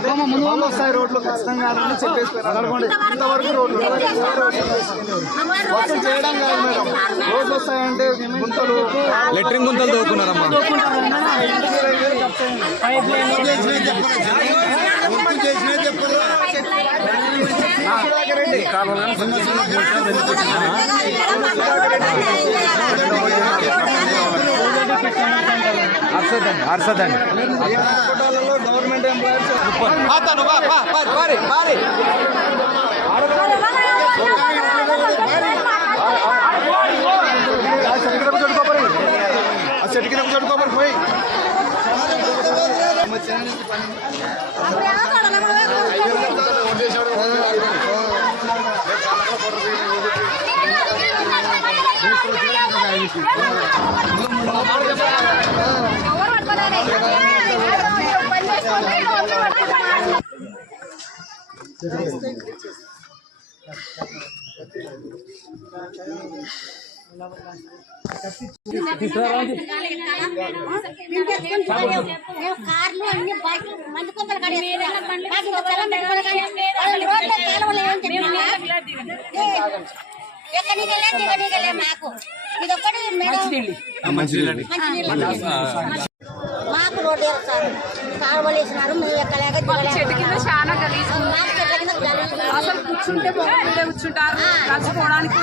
ముందు వస్తాయి రోడ్లు ఖచ్చితంగా అని చెప్పేసి ఇంతవరకు రోడ్లు వర్షం చేయడం కాదు మేడం. రోడ్లు వస్తాయంటే గుంతలు లెట్రింగ్ గుంతలు తోకున్నారమ్మా. అర్సదండి అర్సదండి హాస్పిటల్లో గవర్నమెంట్ ఎంప్లాయర్స్ అతను బా బా బా పారి పారి ఆ చెట్టు కింద చదువుకోపరి ఆ చెట్టు కింద చదువుకోపరి పోయి మేము కార్లు అన్ని బైకులు మంది కొందరు మాకు ఇది స్థలం మాకు మంచినీళ్ళు. మాకు రోడ్డు వేస్తారు కాలువలు వేసినారు మేము ఎక్కలేక చెట్టు కింద చాలా గలీజ్. అసలు కూర్చుంటే మీదే కూర్చుంటారు. కలిసిపోవడానికి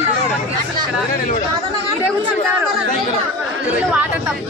కూర్చుంటారు. వాటర్ తప్ప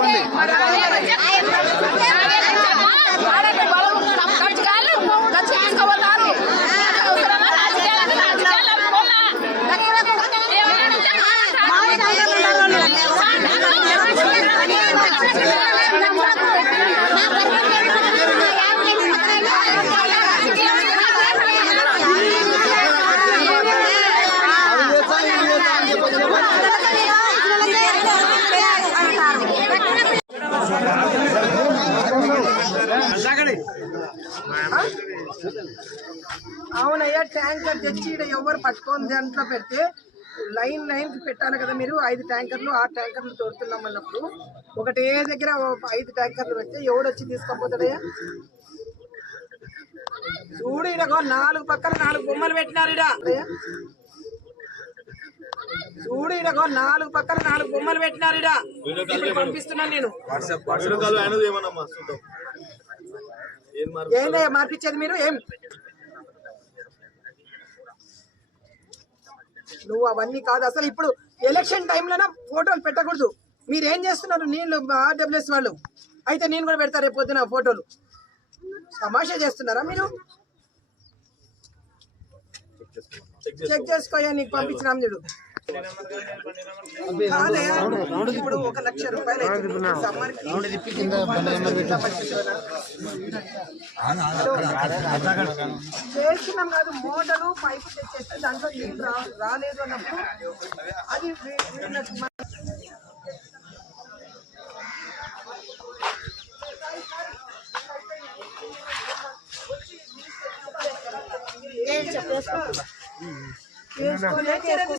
అవునయ్యా ట్యాంకర్ తెచ్చి ఈడ ఎవరు పట్టుకొని దాంట్లో పెడితే లైన్ లైన్కి పెట్టాలి కదా మీరు ఐదు ట్యాంకర్లు ఆరు ట్యాంకర్లు తోడుతున్నాం అన్నప్పుడు. ఒకటే దగ్గర ఐదు ట్యాంకర్లు పెడితే ఎవడు వచ్చి తీసుకపోతాడయ్యా? చూడు ఈడ నాలుగు పక్కన నాలుగు బొమ్మలు పెట్టినారు ఈడ. అయ్యా. చూడు ఈడ నాలుగు పక్కన నాలుగు బొమ్మలు పెట్టినారు ఈడ. ఇప్పుడు పంపిస్తున్నాను నేను. ఏందయ్యా మార్పించేది మీరు ఏం? నువ్వు అవన్నీ కాదు అసలు ఇప్పుడు ఎలక్షన్ టైంలోనే ఫోటోలు పెట్టకూడదు. మీరు ఏం చేస్తున్నారు? నీళ్ళు ఆర్డబ్ల్యూఎస్ వాళ్ళు. అయితే నేను కూడా పెడతా రేపు పొద్దున ఫోటోలు. తమాషా చేస్తున్నారా మీరు? చెక్ చేసుకోయా నీకు పంపించిన చూడు. ఇప్పుడు ఒక లక్ష రూపాయలు అవుతుంది. కాదు మోటారు పైపు తెచ్చేస్తే దాంట్లో నీళ్ళు రా రాలేదు అన్నప్పుడు అది చెప్పేసుకో